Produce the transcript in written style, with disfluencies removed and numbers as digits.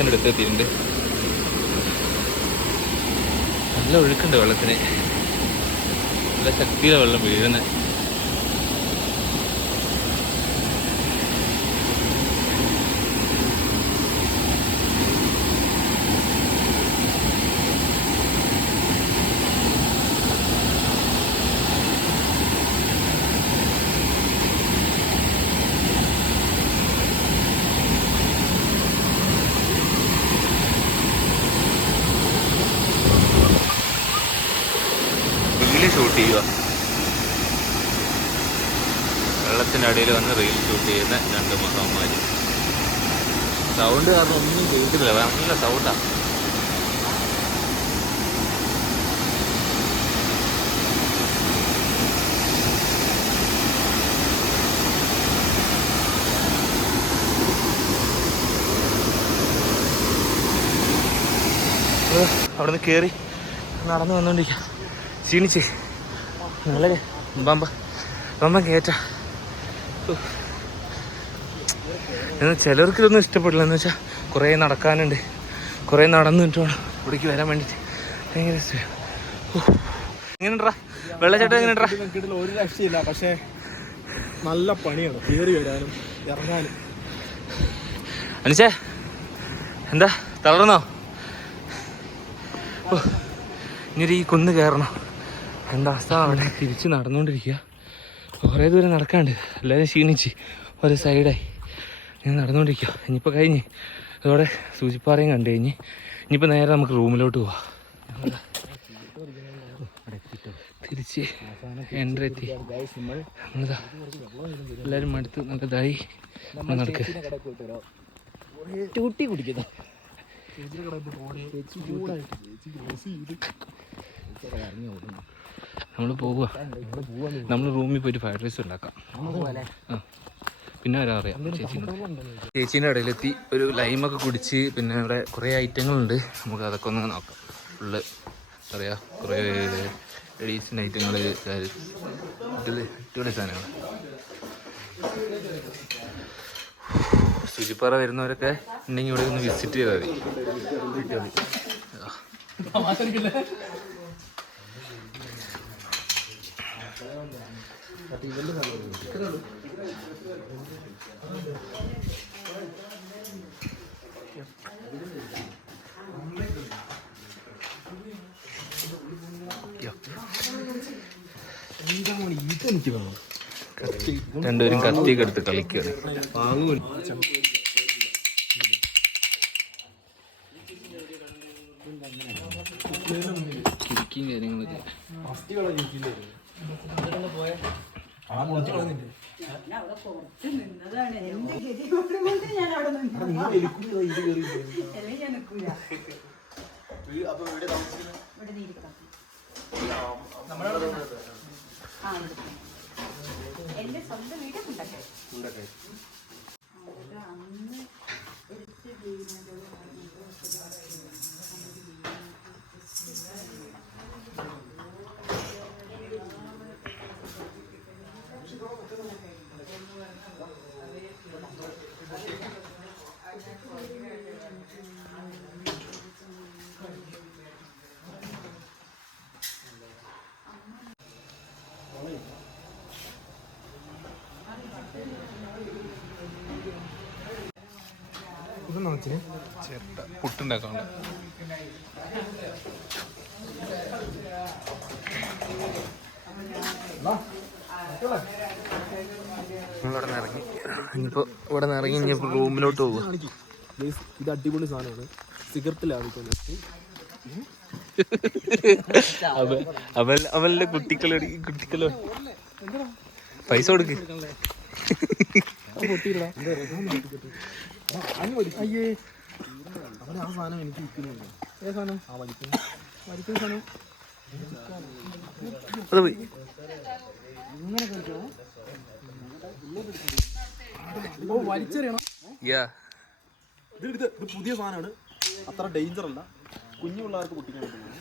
വെള്ളത്തിൻ്റെ അടുത്ത് എത്തിയിട്ടുണ്ട്. നല്ല ഒഴുക്കുണ്ട് വെള്ളത്തിന്, നല്ല ശക്തിയിലെ വെള്ളം വീഴുന്നത്. ഷൂട്ട് ചെയ്യുക, വെള്ളത്തിൻ്റെ അടിയിൽ വന്ന് റീൽ ഷൂട്ട് ചെയ്യുന്ന രണ്ട് മഹാന്മാർ. സൗണ്ട് കാരണം ഒന്നും കേൾക്കുന്നില്ല, നല്ല സൗണ്ടാണ്. അവിടെ നിന്ന് കയറി നടന്നു വന്നുകൊണ്ടിരിക്കുക. ക്ഷീണിച്ചേ നല്ല ബമ്പ കയറ്റ. ചിലർക്ക് ഇതൊന്നും ഇഷ്ടപ്പെടില്ല, എന്ന് വെച്ചാൽ കുറേ നടക്കാനുണ്ട്, കുറേ നടന്നിട്ട് വേണം ഇവിടേക്ക് വരാൻ വേണ്ടിയിട്ട്. ഭയങ്കര എങ്ങനെയുണ്ടാ വെള്ളച്ചാട്ടം? എങ്ങനെയുണ്ടാ? ഒരു രക്ഷയില്ല, പക്ഷേ നല്ല പണിയാണ് കയറി വരാനും ഇറങ്ങാനും. അനുഷേ എന്താ തളർന്നോ? ഇനി ഈ കുന്ന് കയറണം. എന്താ അവസ്ഥ? അവിടെ തിരിച്ച് നടന്നുകൊണ്ടിരിക്കുക, കുറേ ദൂരം നടക്കാണ്ട്. എല്ലാവരും ക്ഷീണിച്ച് ഒരു സൈഡായി ഞാൻ നടന്നുകൊണ്ടിരിക്കുക. ഇനിയിപ്പോൾ കഴിഞ്ഞ് അതോടെ സൂചിപ്പാറയും കണ്ടു കഴിഞ്ഞ് ഇനിയിപ്പോൾ നേരെ നമുക്ക് റൂമിലോട്ട് പോവാം. തിരിച്ച് എൻട്രി എത്തി. നമ്മളിതാ എല്ലാവരും മടുത്ത് നല്ലതായി നടക്കുക. ടൂട്ടി കുടിക്കുന്നു. നമ്മൾ പോവുക. നമ്മൾ റൂമിൽ പോയിട്ട് ഫ്രൈഡ് റൈസ് ഉണ്ടാക്കാം. ആ പിന്നെ വരാറിയാം ചേച്ചീൻ്റെ ഇടയിലെത്തി. ഒരു ലൈമൊക്കെ കുടിച്ച് പിന്നെ ഇവിടെ കുറേ ഐറ്റങ്ങളുണ്ട്, നമുക്ക് അതൊക്കെ ഒന്ന് നോക്കാം. ഫുള്ള് അറിയാം, കുറേ ലേഡീസിൻ്റെ ഐറ്റങ്ങൾ, അടിപൊളി സാധനങ്ങൾ. ശുചിപ്പാറ വരുന്നവരൊക്കെ ഉണ്ടെങ്കിൽ ഇവിടെ ഒന്ന് വിസിറ്റ് ചെയ്താൽ മതി. ഇതെനിക്ക് വേണം. രണ്ടുപേരും കത്തിയൊക്കെ എടുത്ത് കളിക്കുക. കിരിക്കും കാര്യങ്ങളൊക്കെ എന്റെ സ്വന്തം വീടൊക്കെ പുട്ടുണ്ടാക്കാണ്ട്. ഇവിടെ നിന്ന് ഇറങ്ങി ഇനിയിപ്പോൾ ഇവിടെ നിന്ന് ഇറങ്ങി ഇനിയിപ്പോൾ റൂമിലോട്ട് പോകുക. ഇത് അടിപൊളി സാധനമാണ്. സിഗരറ്റ് ലാഭിക്കുന്നത് അവന്റെ കുട്ടികളോ പൈസ കൊടുക്ക്. അയ്യേ അവൻ ആ സാധനം എനിക്ക് വിൽക്കുന്നുണ്ട്. ഏ സാധനം? ആ വലിക്കുന്ന സാധനം അത് പോയി. ഇങ്ങനെ കളിക്കണം. ഓ വലിച്ചെറിയണം. ഇത് പുതിയ സാധനമാണ്, അത്ര ഡേഞ്ചർ അല്ല, കുഞ്ഞു പിള്ളേർക്ക് പൊട്ടിക്കാൻ പറ്റുന്നത്.